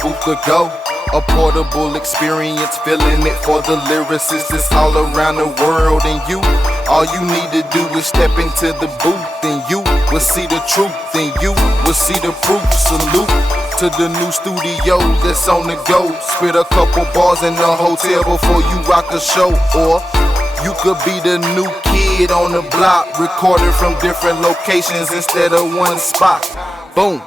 Booth to go, a portable experience, feeling it for the lyricists. It's all around the world, and all you need to do is step into the booth, and you will see the truth, and you will see the proof. Salute to the new studio that's on the go. Spit a couple bars in the hotel before you rock a show, or you could be the new kid on the block, recorded from different locations instead of one spot. Boom.